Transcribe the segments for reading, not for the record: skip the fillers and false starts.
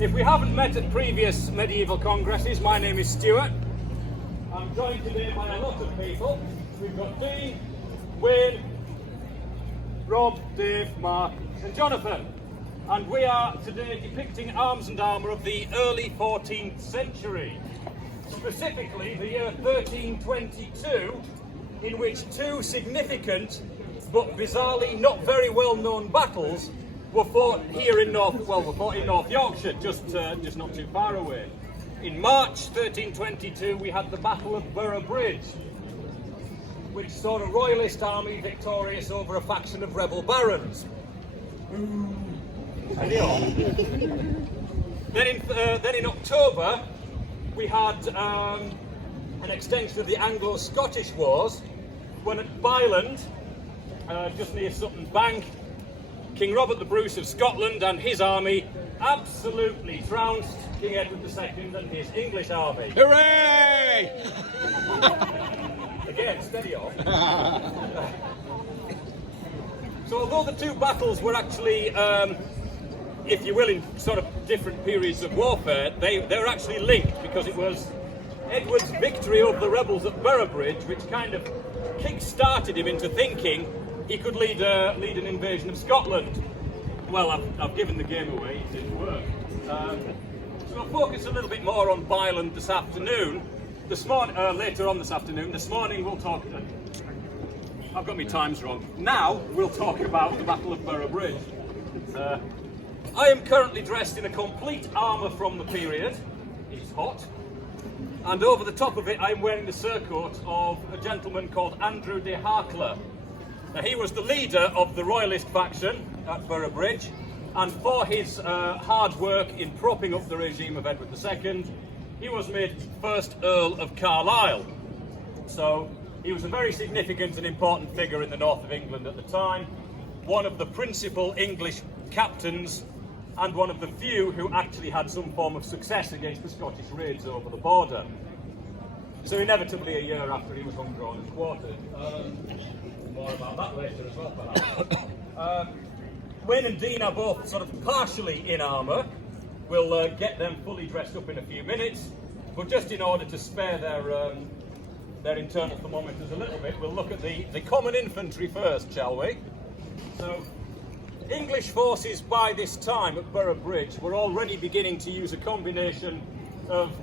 If we haven't met at previous medieval congresses, my name is Stuart. I'm joined today by a lot of people. We've got Dean, Wayne, Rob, Dave, Mark and Jonathan. And we are today depicting arms and armour of the early 14th century. Specifically the year 1322, in which two significant but bizarrely not very well known battles were fought here in North Yorkshire, just not too far away. In March 1322 we had the Battle of Boroughbridge, which saw a royalist army victorious over a faction of rebel barons. Then in October we had an extension of the Anglo-Scottish Wars, when at Byland, just near Sutton Bank, King Robert the Bruce of Scotland and his army absolutely trounced King Edward II and his English army. Hooray! Again, steady on. So although the two battles were actually, if you will, in sort of different periods of warfare, they were actually linked, because it was Edward's victory over the rebels at Boroughbridge which kind of kick-started him into thinking he could lead an invasion of Scotland. Well, I've given the game away, it didn't work. So I'll focus a little bit more on Byland this afternoon. Later on this afternoon. This morning we'll talk... I've got my times wrong. Now we'll talk about the Battle of Boroughbridge. I am currently dressed in a complete armour from the period. It's hot. And over the top of it I'm wearing the surcoat of a gentleman called Andrew de Harcler. Now, he was the leader of the royalist faction at Boroughbridge, and for his hard work in propping up the regime of Edward II, he was made first Earl of Carlisle. So he was a very significant and important figure in the north of England at the time, one of the principal English captains and one of the few who actually had some form of success against the Scottish raids over the border. So inevitably a year after he was undrawn and quartered. More about that later as well, perhaps. Wayne and Dean are both sort of partially in armour. We'll get them fully dressed up in a few minutes, but just in order to spare their internal thermometers a little bit, we'll look at the common infantry first, shall we? So, English forces by this time at Boroughbridge were already beginning to use a combination of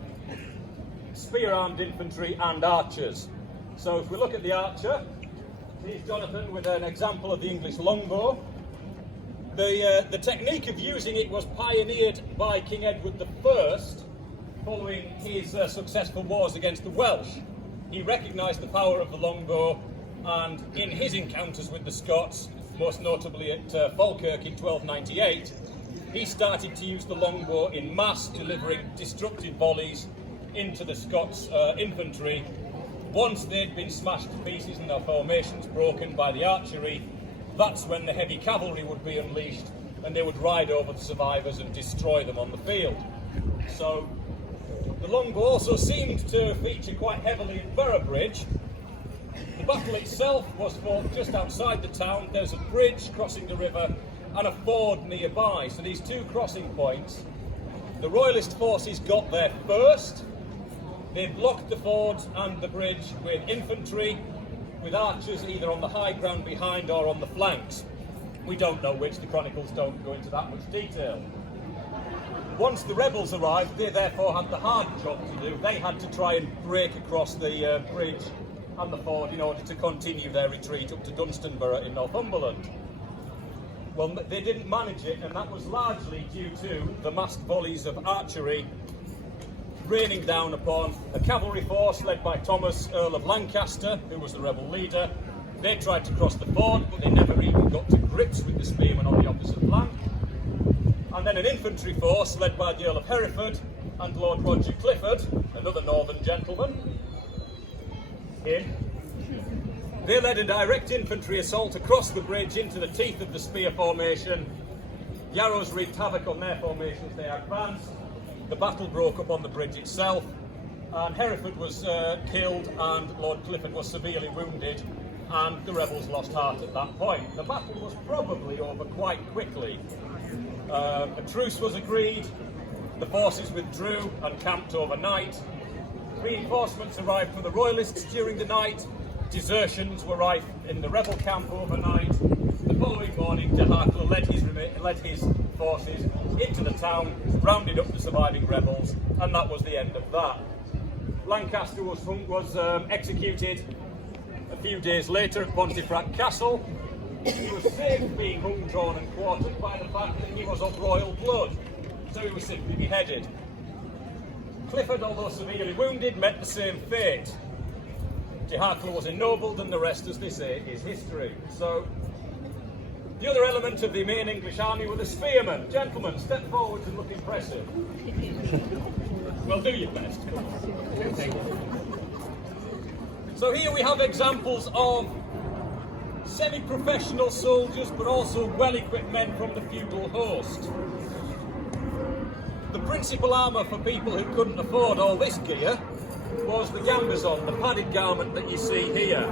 spear-armed infantry and archers. So if we look at the archer, here's Jonathan with an example of the English longbow. The technique of using it was pioneered by King Edward I following his successful wars against the Welsh. He recognised the power of the longbow, and in his encounters with the Scots, most notably at Falkirk in 1298, he started to use the longbow in mass, delivering destructive volleys into the Scots infantry. Once they'd been smashed to pieces and their formations broken by the archery, that's when the heavy cavalry would be unleashed and they would ride over the survivors and destroy them on the field. So the longbow also seemed to feature quite heavily at Boroughbridge. The battle itself was fought just outside the town. There's a bridge crossing the river and a ford nearby. So these two crossing points, the royalist forces got there first. They blocked the ford and the bridge with infantry, with archers either on the high ground behind or on the flanks. We don't know which, the chronicles don't go into that much detail. Once the rebels arrived, they therefore had the hard job to do. They had to try and break across the bridge and the ford in order to continue their retreat up to Dunstanburgh in Northumberland. Well, they didn't manage it, and that was largely due to the massed volleys of archery raining down upon a cavalry force led by Thomas, Earl of Lancaster, who was the rebel leader. They tried to cross the ford, but they never even got to grips with the spearmen on the opposite flank. And then an infantry force led by the Earl of Hereford and Lord Roger Clifford, another northern gentleman. They led a direct infantry assault across the bridge into the teeth of the spear formation. Yarrows wreaked havoc on their formations, they advanced. The battle broke up on the bridge itself, and Hereford was killed and Lord Clifford was severely wounded, and the rebels lost heart at that point. The battle was probably over quite quickly. A truce was agreed, The forces withdrew and camped overnight. Reinforcements arrived from the Royalists during the night. Desertions were rife in the rebel camp overnight. The following morning, de Harcla led his forces into the town, rounded up the surviving rebels, and that was the end of that. Lancaster was executed a few days later at Pontefract Castle. He was saved being hung, drawn and quartered by the fact that he was of royal blood, so he was simply beheaded. Clifford, although severely wounded, met the same fate. De Harcla was ennobled, and the rest, as they say, is history. So, the other element of the main English army were the spearmen. Gentlemen, step forward and look impressive. Well, do your best. Come on. So here we have examples of semi-professional soldiers, but also well-equipped men from the feudal host. The principal armour for people who couldn't afford all this gear was the gambesson, the padded garment that you see here.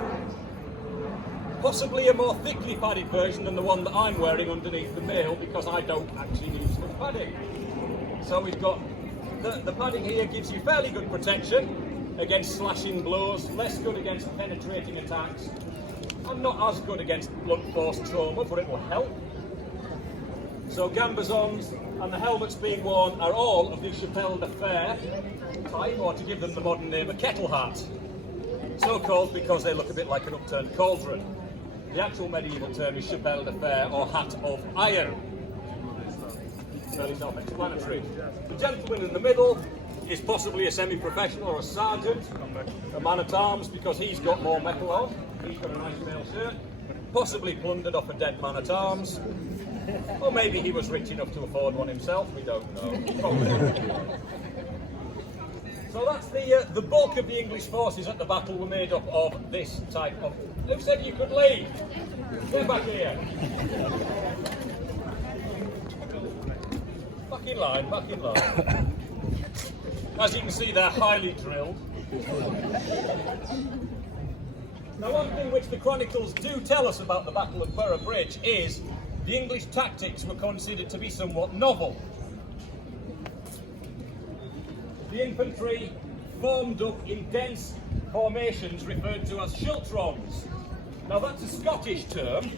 Possibly a more thickly padded version than the one that I'm wearing underneath the mail, because I don't actually need such padding. So we've got the padding here gives you fairly good protection against slashing blows, less good against penetrating attacks, and not as good against blunt force trauma, but it will help. So gambesons and the helmets being worn are all of the chapelle de fer type, or to give them the modern name, a kettle hat. So called because they look a bit like an upturned cauldron. The actual medieval term is chapelle de fer, or hat of iron. Fairly self-explanatory. The gentleman in the middle is possibly a semi-professional or a sergeant, a man-at-arms, because he's got more metal on. He's got a nice mail shirt, possibly plundered off a dead man-at-arms, or maybe he was rich enough to afford one himself, we don't know. So that's the bulk of the English forces at the battle were made up of this type of... Who said you could leave? Get back here. Back in line, back in line. As you can see, they're highly drilled. Now, one thing which the chronicles do tell us about the Battle of Boroughbridge is the English tactics were considered to be somewhat novel. The infantry formed up in dense formations referred to as Schiltrons. Now, that's a Scottish term,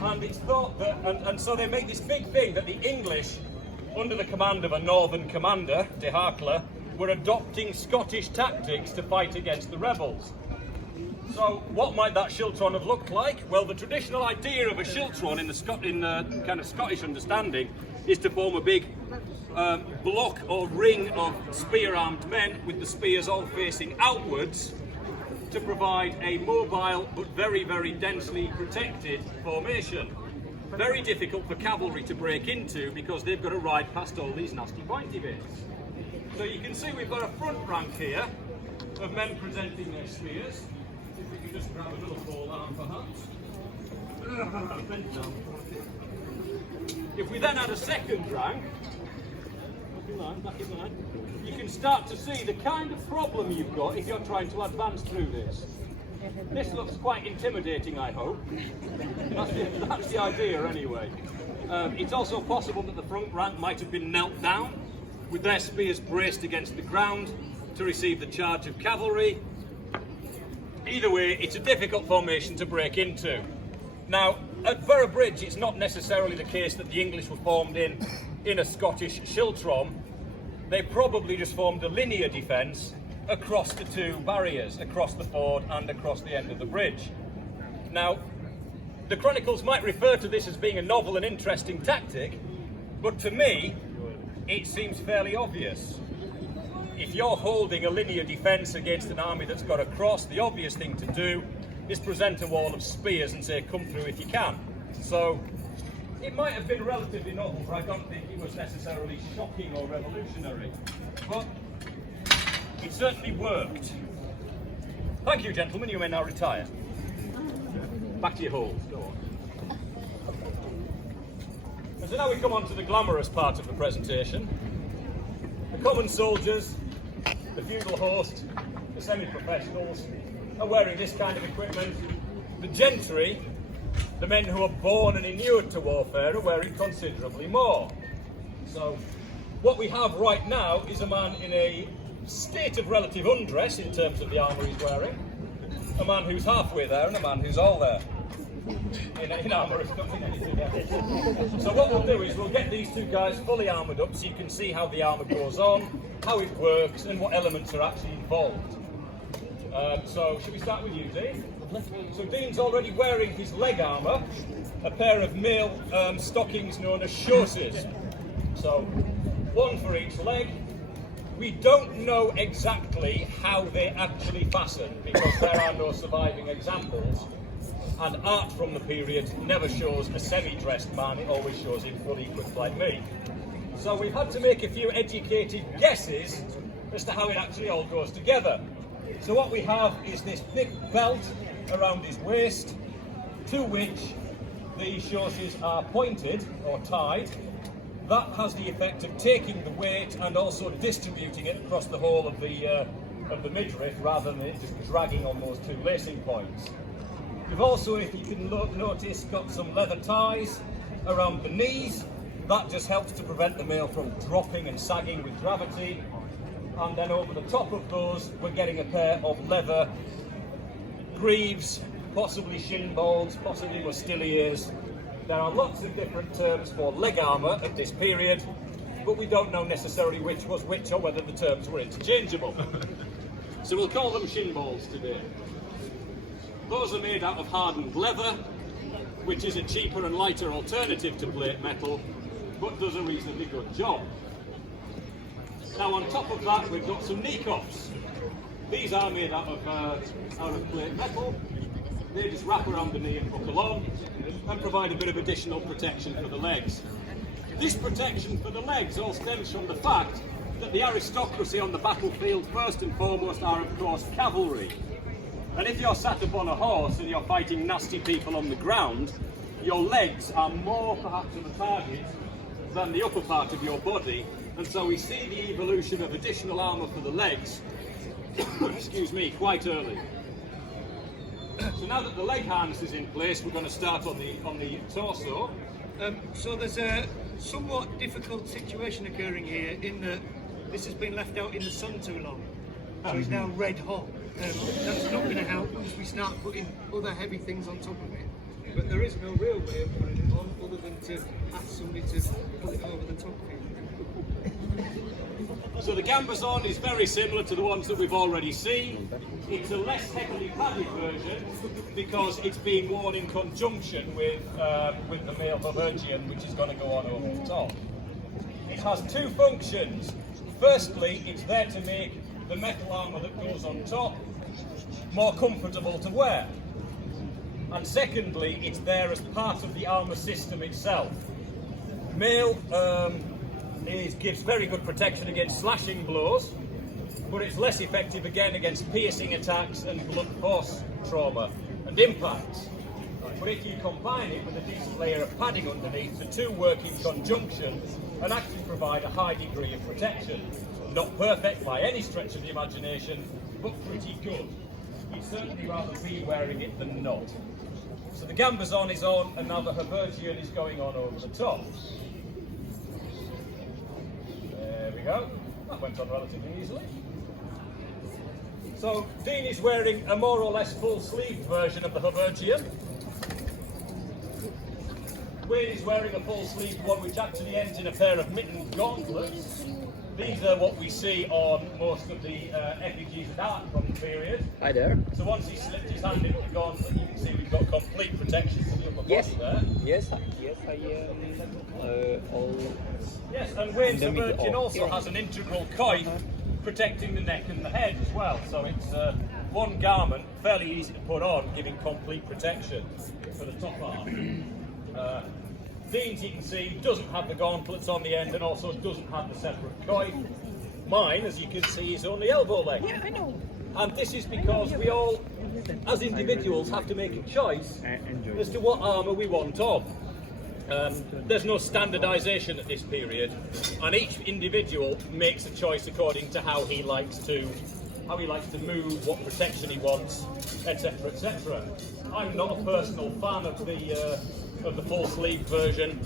and it's thought that, and so they make this big thing that the English, under the command of a northern commander, de Harcla, were adopting Scottish tactics to fight against the rebels. So, what might that Schiltron have looked like? Well, the traditional idea of a Schiltron in the kind of Scottish understanding is to form a big block or ring of spear-armed men with the spears all facing outwards to provide a mobile but very, very densely protected formation. Very difficult for cavalry to break into because they've got to ride past all these nasty pointy bits. So you can see we've got a front rank here of men presenting their spears. If we can just grab a little polearm perhaps. If we then add a second rank, back in line, you can start to see the kind of problem you've got if you're trying to advance through this. This looks quite intimidating, I hope. That's the idea anyway. It's also possible that the front rank might have been knelt down with their spears braced against the ground to receive the charge of cavalry. Either way, it's a difficult formation to break into. Now, at Boroughbridge, it's not necessarily the case that the English were formed in a Scottish Schiltron. They probably just formed a linear defence across the two barriers, across the ford and across the end of the bridge. Now, the chronicles might refer to this as being a novel and interesting tactic, but to me, it seems fairly obvious. If you're holding a linear defence against an army that's got across, the obvious thing to do is present a wall of spears and say, come through if you can. So, it might have been relatively novel, but I don't think it was necessarily shocking or revolutionary. But it certainly worked. Thank you, gentlemen. You may now retire. Back to your holes. Go on. And so now we come on to the glamorous part of the presentation. The common soldiers, the feudal host, the semi-professionals are wearing this kind of equipment. The gentry, the men who are born and inured to warfare, are wearing considerably more. So what we have right now is a man in a state of relative undress in terms of the armour he's wearing, a man who's halfway there and a man who's all there. In armour, it's nothing anything else. So what we'll do is we'll get these two guys fully armoured up so you can see how the armour goes on, how it works and what elements are actually involved. So should we start with you, Dean? So Dean's already wearing his leg armour, a pair of male stockings known as chausses. So one for each leg. We don't know exactly how they actually fasten because there are no surviving examples, and art from the period never shows a semi-dressed man, it always shows him fully equipped like me. So we've had to make a few educated guesses as to how it actually all goes together. So what we have is this thick belt around his waist, to which the chausses are pointed or tied. That has the effect of taking the weight and also distributing it across the whole of the midriff rather than it just dragging on those two lacing points. We've also, if you can notice, got some leather ties around the knees. That just helps to prevent the mail from dropping and sagging with gravity. And then over the top of those, we're getting a pair of leather greaves, possibly shin bolts, possibly mustiliers. There are lots of different terms for leg armour at this period, but we don't know necessarily which was which or whether the terms were interchangeable. So we'll call them shin bolts today. Those are made out of hardened leather, which is a cheaper and lighter alternative to plate metal, but does a reasonably good job. Now on top of that, we've got some knee cuffs. These are made out of plate metal. They just wrap around the knee and buckle on and provide a bit of additional protection for the legs. This protection for the legs all stems from the fact that the aristocracy on the battlefield first and foremost are of course cavalry. And if you're sat upon a horse and you're fighting nasty people on the ground, your legs are more perhaps of a target than the upper part of your body, and so we see the evolution of additional armour for the legs excuse me, quite early. So now that the leg harness is in place, we're going to start on the torso. So there's a somewhat difficult situation occurring here in that this has been left out in the sun too long. So it's now red hot. That's not going to help once we start putting other heavy things on top of it. But there is no real way of putting it on other than to ask somebody to put it over the top of it. So the gambazon is very similar to the ones that we've already seen. It's a less heavily padded version because it's being worn in conjunction with the male Heraldry, which is going to go on over the top. It has two functions. Firstly, it's there to make the metal armour that goes on top more comfortable to wear. And secondly, it's there as part of the armour system itself. Mail gives very good protection against slashing blows, but it's less effective again against piercing attacks and blunt force trauma and impacts. But if you combine it with a decent layer of padding underneath, the two work in conjunction and actually provide a high degree of protection. Not perfect by any stretch of the imagination, but pretty good. You'd certainly rather be wearing it than not. So the gambazon is on, and now the Heraldry is going on over the top. There we go. That went on relatively easily. So Dean is wearing a more or less full-sleeved version of the Heraldry. Wayne is wearing a full-sleeved one which actually ends in a pair of mittened gauntlets. These are what we see on most of the effigies of art from the period. Hi there. So once he slipped his hand into the gauntlet, you can see we've got complete protection for the upper body there. Yes, I am all. Yes, and Wayne's Heraldry also has an integral coif protecting the neck and the head as well. So it's one garment, fairly easy to put on, giving complete protection for the top half. Dean's, you can see, doesn't have the gauntlets on the end and also doesn't have the separate coif. Mine, as you can see, is only elbow length. Yeah, I know. And this is because we all, as individuals, have to make a choice as to what armour we want on. There's no standardisation at this period, and each individual makes a choice according to how he likes to move, what protection he wants, etc., etc. I'm not a personal fan of the full sleeve version.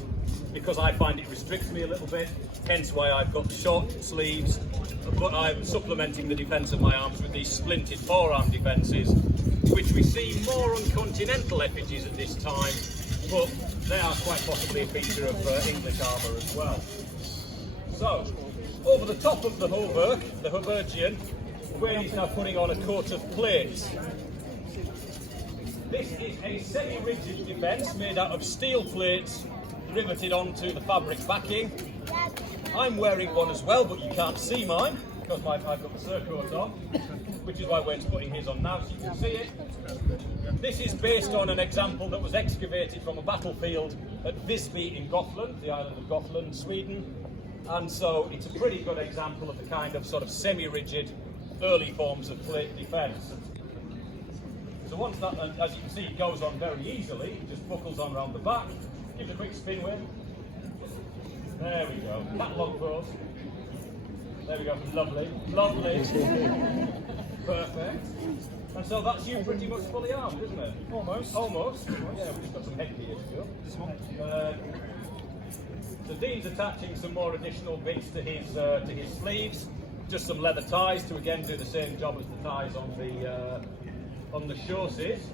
because I find it restricts me a little bit, hence why I've got short sleeves, but I'm supplementing the defence of my arms with these splinted forearm defences, which we see more on continental effigies at this time, but they are quite possibly a feature of English armour as well. So, over the top of the hauberk, the habergian, Wayne is now putting on a coat of plates. This is a semi-rigid defence made out of steel plates riveted onto the fabric backing. I'm wearing one as well, but you can't see mine because I've got the surcoat on, which is why Wayne's putting his on now so you can see it. This is based on an example that was excavated from a battlefield at Visby in Gotland, the island of Gotland, Sweden, and so it's a pretty good example of the kind of sort of semi-rigid early forms of plate defence. So once that, and as you can see, it goes on very easily, it just buckles on around the back. Give it a quick spin with. There we go. Catalogue pose. There we go. Lovely. Lovely. Perfect. And so that's you pretty much fully armed, isn't it? Almost. Almost. Yeah, we've just got some headgear to go. This one. So Dean's attaching some more additional bits to his sleeves. Just some leather ties to again do the same job as the ties on the chaussees.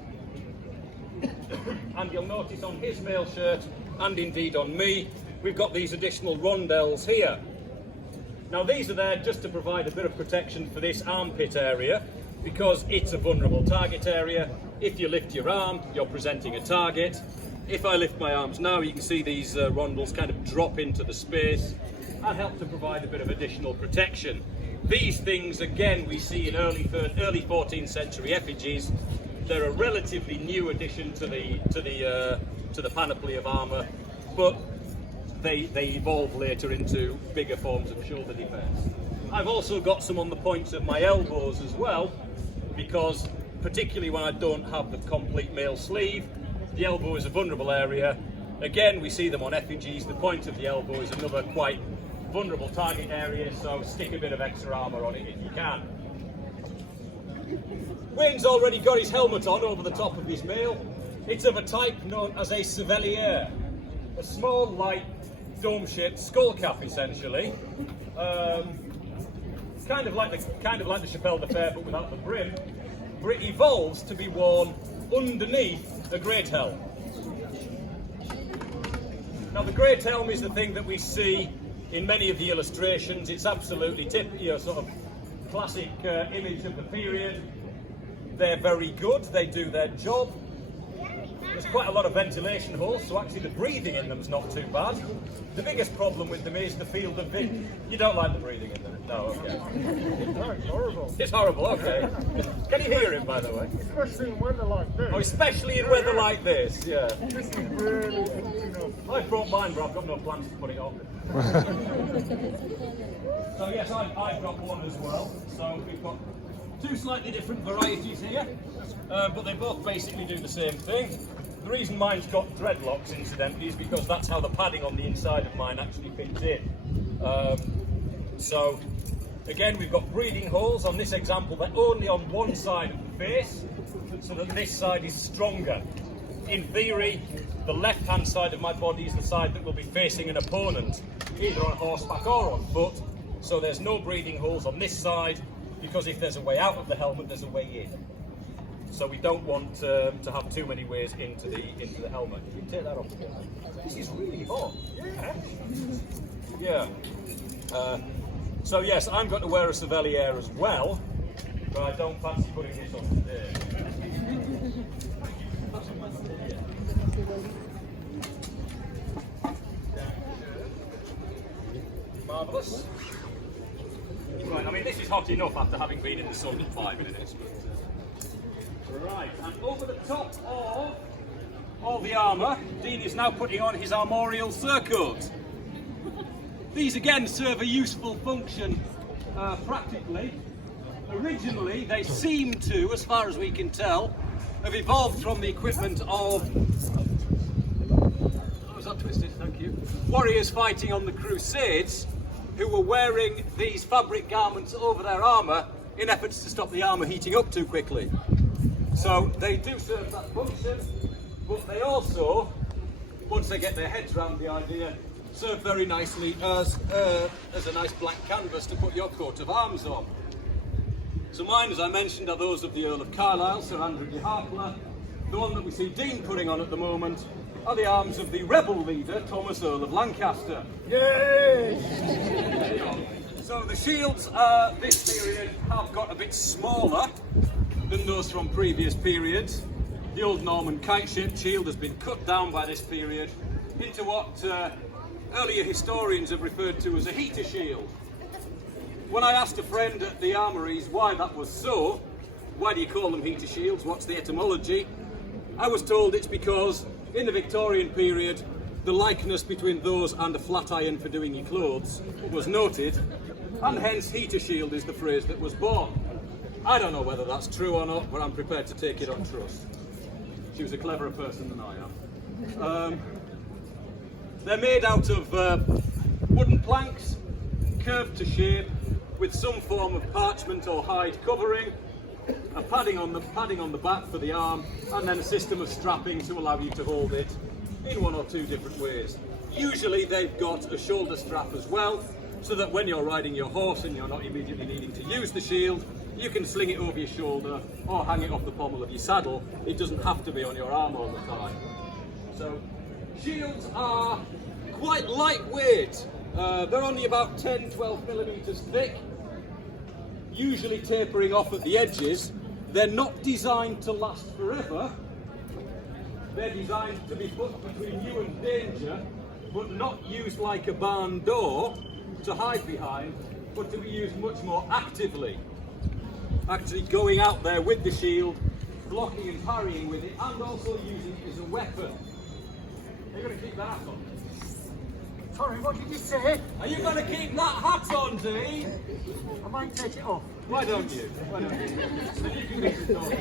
And you'll notice on his mail shirt, and indeed on me, we've got these additional rondelles here. Now these are there just to provide a bit of protection for this armpit area, because it's a vulnerable target area. If you lift your arm, you're presenting a target. If I lift my arms now, you can see these rondelles kind of drop into the space and help to provide a bit of additional protection. These things, again, we see in early 14th century effigies. They're a relatively new addition to the panoply of armour, but they evolve later into bigger forms of shoulder defence. I've also got some on the points of my elbows as well, because particularly when I don't have the complete male sleeve, the elbow is a vulnerable area. Again, we see them on effigies. The point of the elbow is another quite vulnerable target area, so stick a bit of extra armour on it if you can. Wayne's already got his helmet on over the top of his mail. It's of a type known as a Chevalier, a small, light, dome-shaped skull cap, essentially. Kind of like the Chapelle de Fer, but without the brim. But it evolves to be worn underneath a great helm. Now, the great helm is the thing that we see in many of the illustrations. It's absolutely sort of classic image of the period. They're very good, they do their job. There's quite a lot of ventilation holes, so actually the breathing in them is not too bad. The biggest problem with them is the field of view. You don't like the breathing in them? No, okay. No, it's horrible. It's horrible, okay. Can you hear him, by the way? Especially in weather like this. Oh, especially in weather like this, yeah. This is really, you know. I've brought mine, but I've got no plans to put it on. So yes, I've got one as well. So we've got two slightly different varieties here, but they both basically do the same thing. The reason mine's got dreadlocks, incidentally, is because that's how the padding on the inside of mine actually fits in. So, again, we've got breathing holes. On this example, they're only on one side of the face, so that this side is stronger. In theory, the left-hand side of my body is the side that will be facing an opponent, either on horseback or on foot. So there's no breathing holes on this side, because if there's a way out of the helmet, there's a way in. So we don't want to have too many ways into the helmet. You can take that off again. This is really hot. Yeah. So yes, I'm going to wear a Chevalier as well, but I don't fancy putting this on today. Marvellous. Right, I mean this is hot enough after having been in the sun for 5 minutes. Right, and over the top of all the armour, Dean is now putting on his armorial surcoat. These again serve a useful function practically. Originally, they seem to, as far as we can tell, have evolved from the equipment of... Oh, was that twisted? Thank you. Warriors fighting on the Crusades, who were wearing these fabric garments over their armour in efforts to stop the armour heating up too quickly. So they do serve that function, but they also, once they get their heads around the idea, serve very nicely as a nice blank canvas to put your coat of arms on. So mine, as I mentioned, are those of the Earl of Carlisle, Sir Andrew de Hartler. The one that we see Dean putting on at the moment are the arms of the rebel leader, Thomas, Earl of Lancaster. Yay! So the shields this period have got a bit smaller than those from previous periods. The old Norman kite-shaped shield has been cut down by this period into what earlier historians have referred to as a heater shield. When I asked a friend at the armories why that was so, why do you call them heater shields, what's the etymology, I was told it's because in the Victorian period the likeness between those and a flat iron for doing your clothes was noted, and hence heater shield is the phrase that was born. I don't know whether that's true or not, but I'm prepared to take it on trust. She was a cleverer person than I am. They're made out of wooden planks, curved to shape, with some form of parchment or hide covering, a padding on the back for the arm, and then a system of strapping to allow you to hold it in one or two different ways. Usually they've got a shoulder strap as well, so that when you're riding your horse and you're not immediately needing to use the shield, you can sling it over your shoulder or hang it off the pommel of your saddle. It doesn't have to be on your arm all the time. So shields are quite lightweight. They're only about 10-12 millimeters thick, usually tapering off at the edges. They're not designed to last forever. They're designed to be put between you and danger, but not used like a barn door to hide behind, but to be used much more actively. Actually going out there with the shield, blocking and parrying with it, and also using it as a weapon. Are you going to keep that hat on? Sorry, what did you say? Are you going to keep that hat on, Dean? I might take it off. Why don't you? Why don't you? Then you can get the door.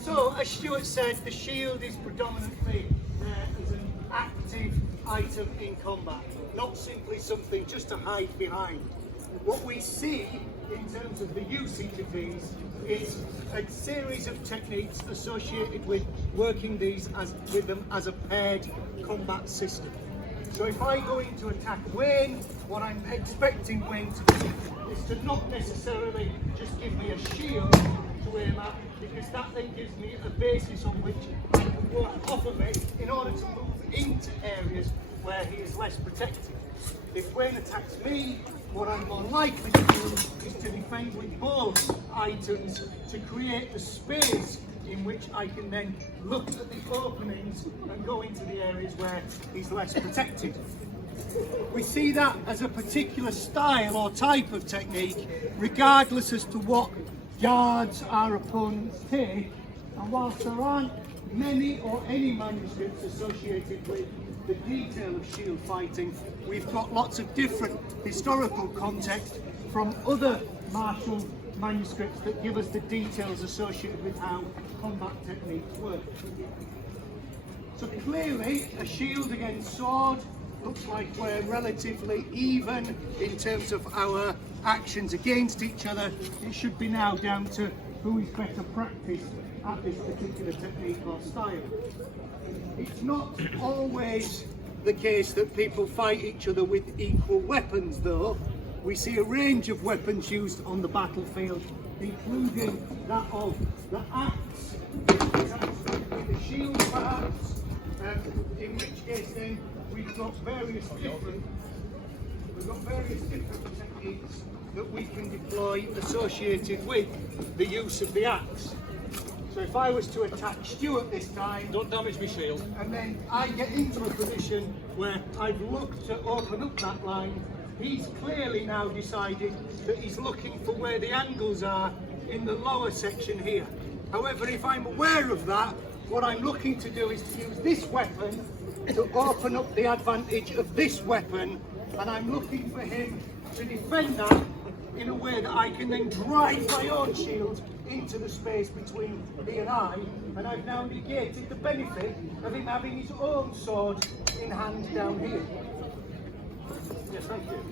So, as Stuart said, the shield is predominantly there as an active item in combat, not simply something just to hide behind. What we see in terms of the usage of these is a series of techniques associated with working these with them as a paired combat system. So if I go in to attack Wayne, what I'm expecting Wayne to do is to not necessarily just give me a shield to aim at, because that then gives me a basis on which I can walk off of it in order to move into areas where he is less protected. If Wayne attacks me, what I'm more likely to do is to defend with both items to create the space in which I can then look at the openings and go into the areas where he's less protected. We see that as a particular style or type of technique, regardless as to what yards our opponents take, and whilst there aren't many or any manuscripts associated with the detail of shield fighting, we've got lots of different historical context from other martial manuscripts that give us the details associated with how combat techniques work. So clearly, a shield against sword looks like we're relatively even in terms of our actions against each other. It should be now down to who is better practiced at this particular technique or style. It's not always the case that people fight each other with equal weapons, though. We see a range of weapons used on the battlefield, including that of the axe, the shield perhaps, in which case then we've got various different techniques that we can deploy associated with the use of the axe. So if I was to attack Stuart this time, Don't damage my shield. and then I get into a position where I've looked to open up that line, he's clearly now decided that he's looking for where the angles are in the lower section here. However, if I'm aware of that, what I'm looking to do is to use this weapon to open up the advantage of this weapon, and I'm looking for him to defend that in a way that I can then drive my own shield into the space between he and I, and I've now negated the benefit of him having his own sword in hand down here. Yes, thank you.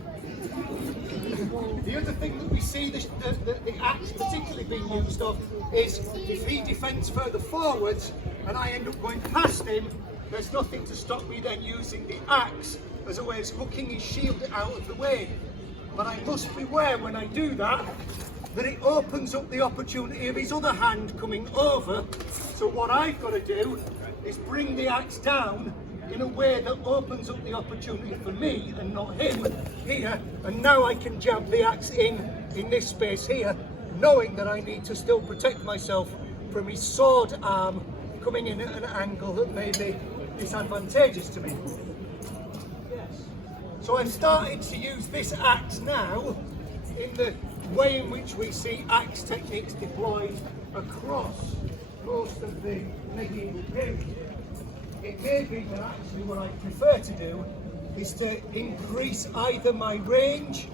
The other thing that we see the axe particularly being used of is if he defends further forwards and I end up going past him, there's nothing to stop me then using the axe as a way of hooking his shield out of the way. But I must beware when I do that it opens up the opportunity of his other hand coming over. So what I've got to do is bring the axe down in a way that opens up the opportunity for me and not him here. And now I can jab the axe in this space here, knowing that I need to still protect myself from his sword arm coming in at an angle that may be disadvantageous to me. So I'm starting to use this axe now in the way in which we see axe techniques deployed across most of the medieval period. It may be that actually what I prefer to do is to increase either my range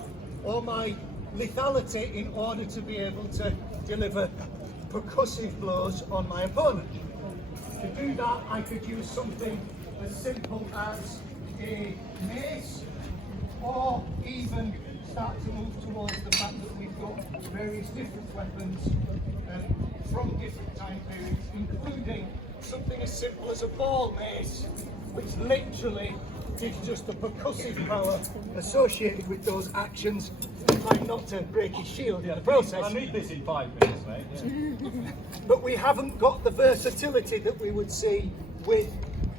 or my lethality in order to be able to deliver percussive blows on my opponent. To do that, I could use something as simple as a mace, or even start to move towards the fact that we've got various different weapons from different time periods, including something as simple as a ball mace, which literally gives just the percussive power associated with those actions, trying not to break his shield in the process. I need this in 5 minutes, mate. Yeah. But we haven't got the versatility that we would see with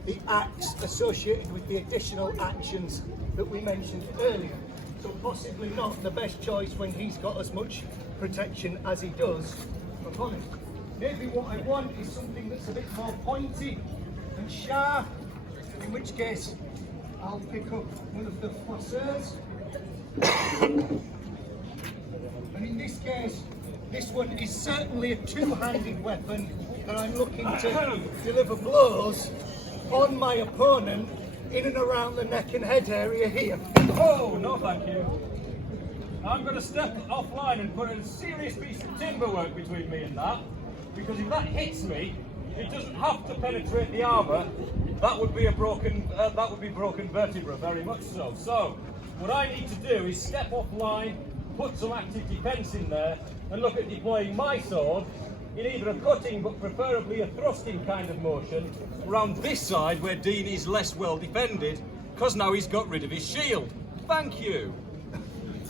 the axe associated with the additional actions that we mentioned earlier. So possibly not the best choice when he's got as much protection as he does upon him. Maybe what I want is something that's a bit more pointy and sharp, in which case I'll pick up one of the flanceurs. And in this case, this one is certainly a two-handed weapon, and I'm looking to deliver blows on my opponent in and around the neck and head area here. Oh, no thank you. I'm going to step offline and put a serious piece of timber work between me and that, because if that hits me, it doesn't have to penetrate the armour. That would be broken vertebra, very much so. So, what I need to do is step offline, put some active defence in there, and look at deploying my sword in either a cutting but preferably a thrusting kind of motion around this side where Dean is less well defended, because now he's got rid of his shield. Thank you.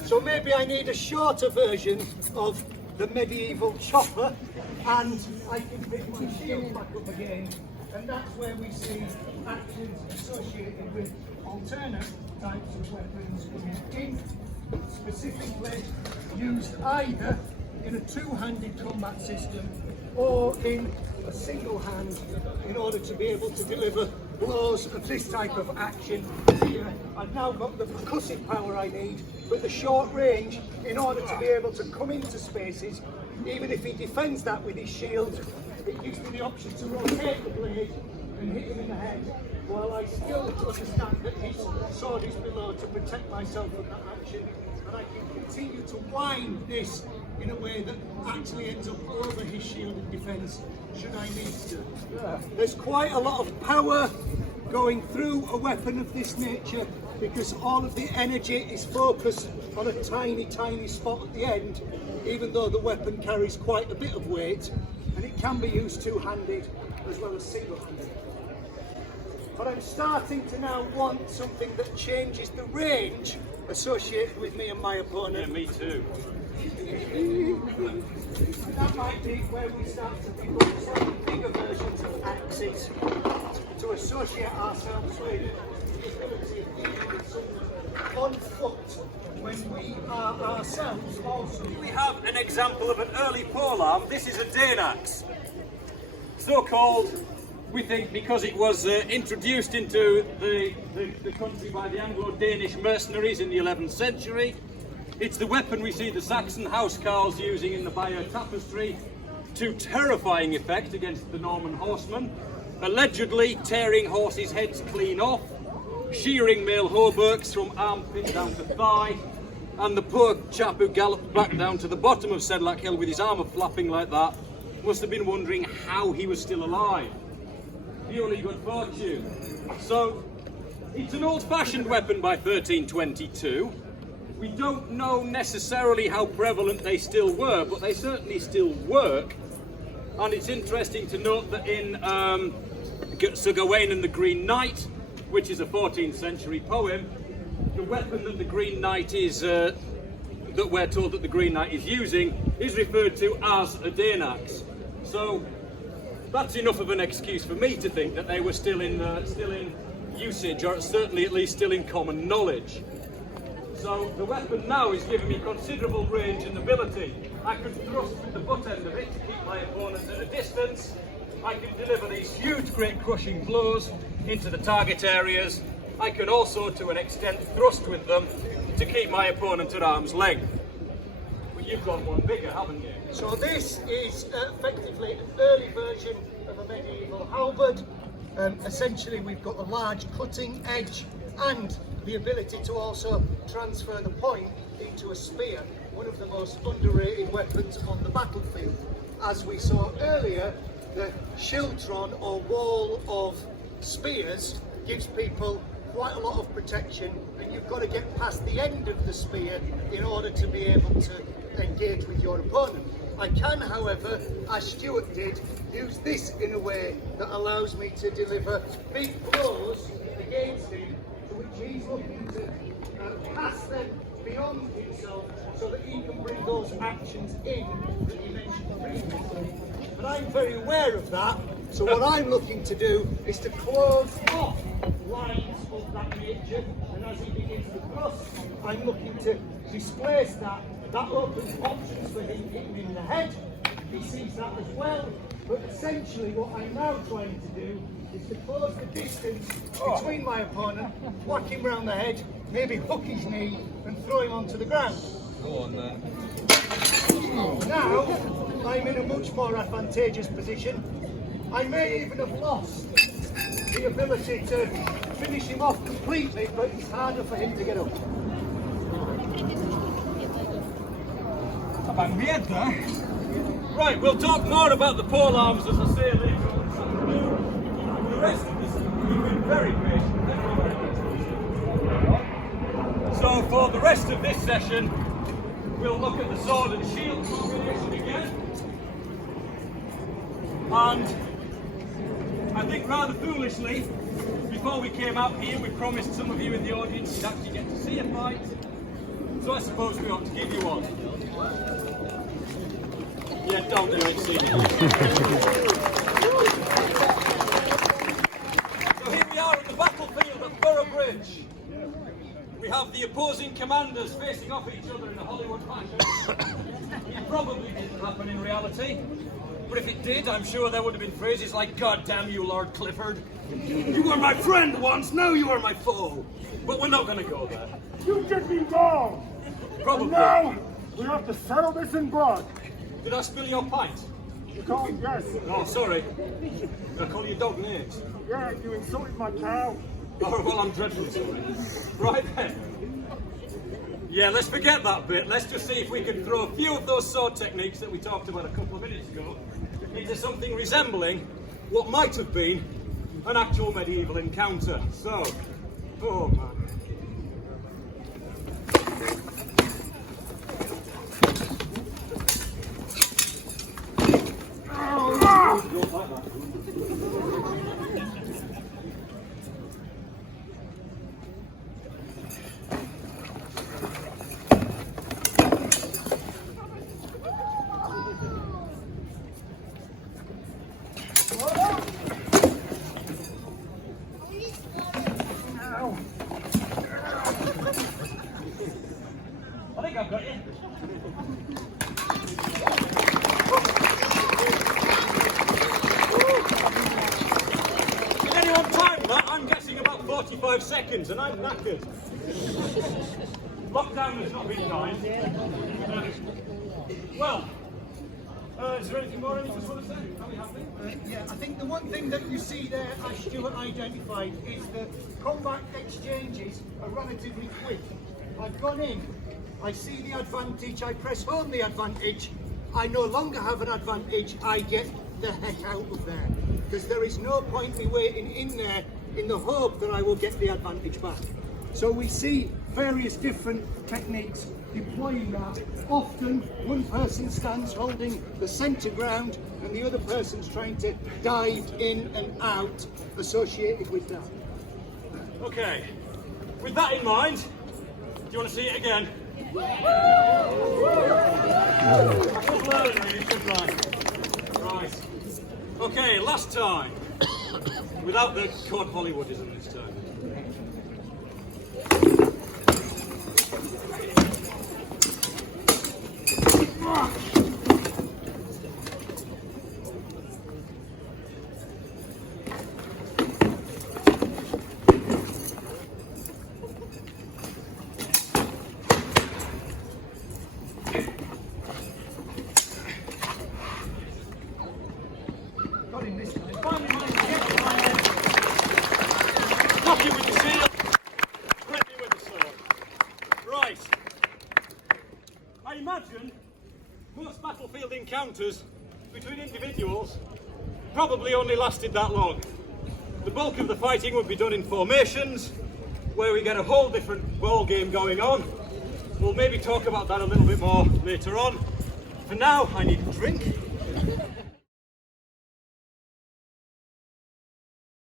So maybe I need a shorter version of the medieval chopper, and I can pick my shield back up again, and that's where we see actions associated with alternate types of weapons coming in, specifically used either in a two-handed combat system or in a single hand in order to be able to deliver blows of this type of action here. I've now got the percussive power I need, but the short range in order to be able to come into spaces. Even if he defends that with his shield, it gives me the option to rotate the blade and hit him in the head, while I still understand that his sword is below to protect myself from that action, and I can continue to wind this in a way that actually ends up over his shield and defence should I need to. There's quite a lot of power going through a weapon of this nature, because all of the energy is focused on a tiny, tiny spot at the end, even though the weapon carries quite a bit of weight, and it can be used two-handed as well as single-handed. But I'm starting to now want something that changes the range associated with me and my opponent. Yeah, me too. That might be where we start to pick up slightly bigger versions of axes to associate ourselves with the ability of dealing with someone on foot when we are ourselves also. We have an example of an early polearm. This is a Dane axe. So called, we think, because it was introduced into the country by the Anglo-Danish mercenaries in the 11th century. It's the weapon we see the Saxon housecarls using in the Bayeux tapestry to terrifying effect against the Norman horsemen, allegedly tearing horses' heads clean off, shearing male hauberks from armpit down to thigh, and the poor chap who galloped back down to the bottom of Sedlak Hill with his armour flapping like that must have been wondering how he was still alive. Purely good fortune. So, it's an old-fashioned weapon by 1322. We don't know necessarily how prevalent they still were, but they certainly still work. And it's interesting to note that in Sir Gawain and the Green Knight, which is a 14th century poem. The weapon that the Green Knight is, that we're told that the Green Knight is using, is referred to as a Danax. So that's enough of an excuse for me to think that they were still in usage, or certainly at least still in common knowledge. So the weapon now is giving me considerable range and ability. I can thrust with the butt end of it to keep my opponents at a distance. I can deliver these huge, great crushing blows into the target areas. I can also, to an extent, thrust with them to keep my opponent at arm's length. But you've got one bigger, haven't you? So this is effectively an early version of a medieval halberd. Essentially we've got a large cutting edge and the ability to also transfer the point into a spear, one of the most underrated weapons on the battlefield. As we saw earlier, the Schiltron, or wall of spears, gives people quite a lot of protection, and you've got to get past the end of the spear in order to be able to engage with your opponent. I can, however, as Stuart did, use this in a way that allows me to deliver big blows against him, to which he's looking to pass them beyond himself so that he can bring those actions in that he mentioned previously. But I'm very aware of that, so what I'm looking to do is to close off lines of that nature, and as he begins to thrust, I'm looking to displace that. That opens options for him hitting in the head. He sees that as well, but essentially what I'm now trying to do is to close the distance between my opponent, whack him round the head, maybe hook his knee and throw him onto the ground. Go on there. Now I'm in a much more advantageous position. I may even have lost the ability to finish him off completely, but it's harder for him to get up. Right, we'll talk more about the polearms, as I say, later on this afternoon. The rest of this, you've been very patient. So for the rest of this session, we'll look at the sword and shield combination again. And I think rather foolishly, before we came out here, we promised some of you in the audience you'd actually get to see a fight. So I suppose we ought to give you one. Yeah, don't do it, see. So here we are at the battlefield at Boroughbridge. We have the opposing commanders facing off each other in a Hollywood fashion. It probably didn't happen in reality, but if it did, I'm sure there would have been phrases like, "God damn you, Lord Clifford. You were my friend once, now you are my foe." But we're not going to go there. You did me wrong. Probably. And now we have to settle this in blood. Did I spill your pint? You can't, yes. Oh, sorry. Did I call you dog names? Yeah, you insulted my cow. Oh, well, I'm dreadfully sorry. Right then. Yeah, let's forget that bit. Let's just see if we can throw a few of those sword techniques that we talked about a couple of minutes ago into something resembling what might have been an actual medieval encounter. So, oh man. I think I've got you. Did anyone time that? I'm guessing about 45 seconds and I'm knackered. Lockdown has not been kind. Well, is there anything more anyone want to say? Are we happy? Yeah, I think the one thing that you see there, as Stuart identified, is that combat exchanges are relatively quick. I've gone in, I see the advantage, I press home the advantage, I no longer have an advantage, I get the heck out of there. Because there is no point me waiting in there in the hope that I will get the advantage back. So we see various different techniques deploying that, often one person stands holding the centre ground and the other person's trying to dive in and out associated with that. Okay, with that in mind, do you want to see it again? Right. Okay, last time. Without the cod Hollywoodism this time. Got him this time. Lucky with the shield, ready with the sword. Right. I imagine most battlefield encounters between individuals probably only lasted that long. The bulk of the fighting would be done in formations, where we get a whole different ball game going on. We'll maybe talk about that a little bit more later on. For now, I need a drink.